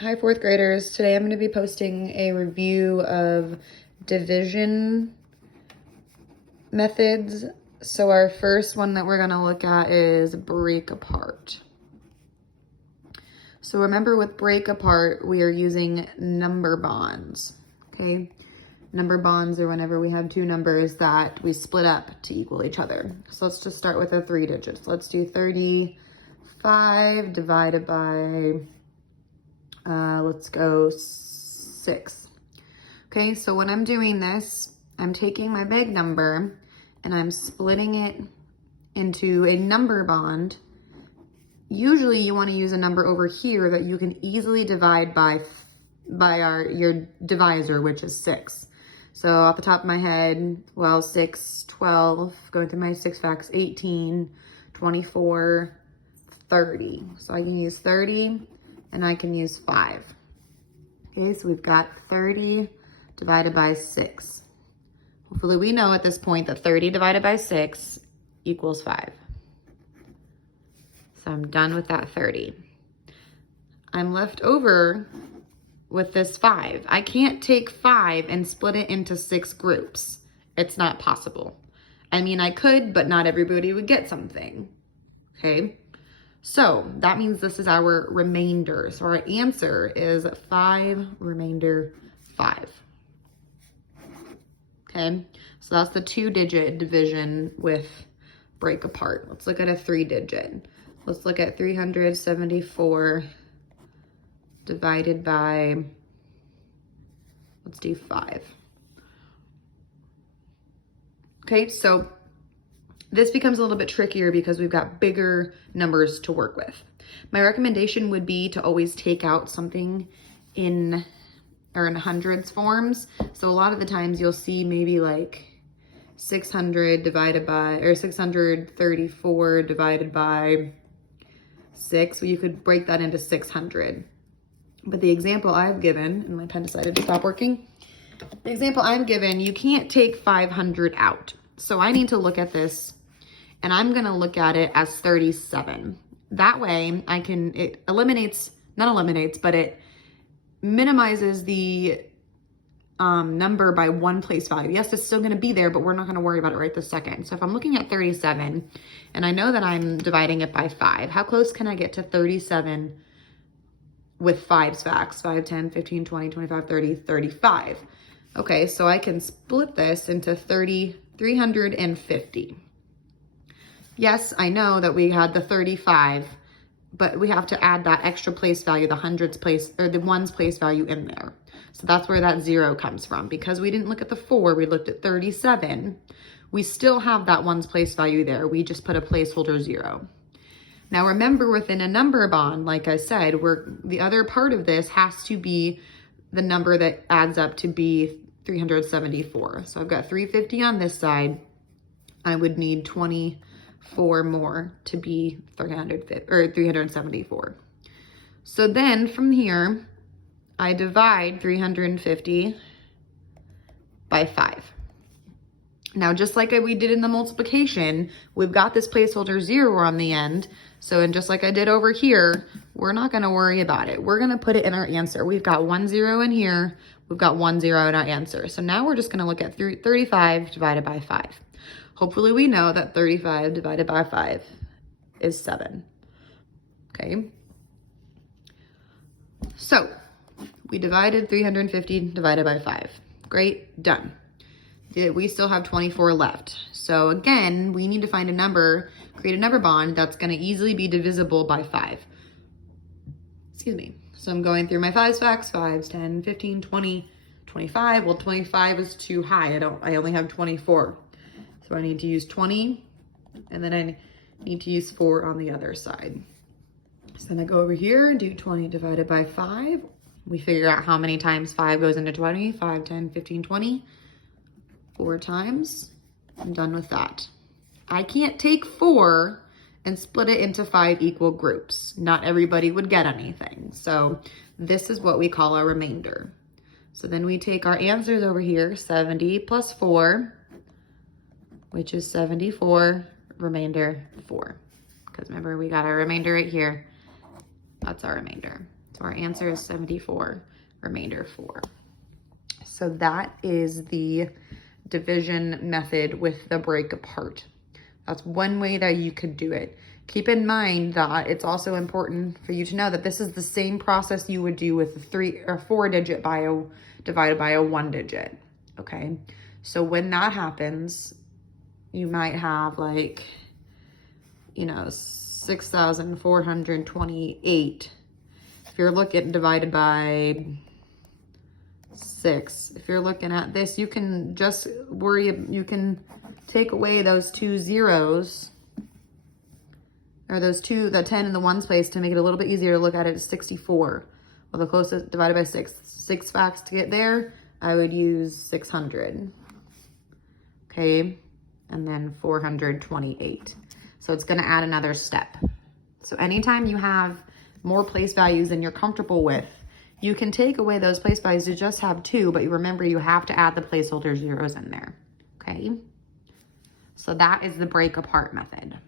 Hi, fourth graders. Today I'm going to be posting a review of division methods. So our first one that we're going to look at is break apart. So remember, with break apart, we are using number bonds, okay? Number bonds are whenever we have two numbers that we split up to equal each other. So let's just start with the 3 digits. Let's do 35 divided by let's go 6. Okay, so when I'm doing this, I'm taking my big number and I'm splitting it into a number bond. Usually you want to use a number over here that you can easily divide by your divisor, which is 6. So off the top of my head, well, 6, 12, going through my 6 facts, 18, 24, 30. So I can use 30 and I can use 5. Okay, so we've got 30 divided by 6. Hopefully we know at this point that 30 divided by 6 equals 5. So I'm done with that 30. I'm left over with this 5. I can't take 5 and split it into 6 groups. It's not possible. I mean, I could, but not everybody would get something. Okay? So that means this is our remainder. So our answer is 5 remainder 5. Okay, so that's the 2-digit division with break apart. Let's look at a 3-digit. Let's look at 374 divided by, let's do 5. Okay, so this becomes a little bit trickier because we've got bigger numbers to work with. My recommendation would be to always take out something in hundreds forms. So a lot of the times you'll see maybe like 600 divided by, or 634 divided by 6. So you could break that into 600. But the example I've given, and my pen decided to stop working. The example I'm given, you can't take 500 out. So I need to look at this, and I'm gonna look at it as 37. That way it eliminates, not eliminates, but it minimizes the number by 1 place value. Yes, it's still gonna be there, but we're not gonna worry about it right this second. So if I'm looking at 37, and I know that I'm dividing it by 5, how close can I get to 37 with 5's facts? 5, 10, 15, 20, 25, 30, 35. Okay, so I can split this into 350. Yes, I know that we had the 35, but we have to add that extra place value, the hundreds place, or the ones place value in there. So that's where that 0 comes from. Because we didn't look at the 4, we looked at 37. We still have that ones place value there. We just put a placeholder 0. Now remember, within a number bond, like I said, the other part of this has to be the number that adds up to be 374. So I've got 350 on this side. I would need 24 more to be 374. So then from here, I divide 350 by 5. Now, just like we did in the multiplication, we've got this placeholder 0 on the end. So, and just like I did over here, we're not gonna worry about it. We're gonna put it in our answer. We've got 1 0 in here. We've got 1 0 in our answer. So now we're just gonna look at 35 divided by 5. Hopefully we know that 35 divided by 5 is 7, okay? So we divided 350 divided by 5. Great, done. We still have 24 left. So again, we need to find a number, create a number bond that's gonna easily be divisible by 5. Excuse me. So I'm going through my 5's facts, 5's, 10, 15, 20, 25. Well, 25 is too high. I only have 24. So I need to use 20, and then I need to use 4 on the other side. So then I go over here and do 20 divided by 5. We figure out how many times 5 goes into 20, 5, 10, 15, 20. 4 times. I'm done with that. I can't take 4 and split it into 5 equal groups. Not everybody would get anything. So this is what we call our remainder. So then we take our answers over here, 70 plus 4, which is 74, remainder 4. Because remember, we got our remainder right here. That's our remainder. So our answer is 74, remainder 4. So that is the division method with the break apart. That's one way that you could do it. Keep in mind that it's also important for you to know that this is the same process you would do with a 3 or 4 digit bio divided by a 1 digit, okay? So when that happens, you might have like, you know, 6,428. If you're looking divided by 6, if you're looking at this, you can just you can take away those 2 zeros, or those 2, the 10 in the ones place, to make it a little bit easier to look at it as 64. Well, the closest divided by 6 facts to get there, I would use 600. Okay, and then 428. So it's gonna add another step. So anytime you have more place values than you're comfortable with, you can take away those place values to just have 2, but you remember you have to add the placeholder zeros in there, okay? So that is the break apart method.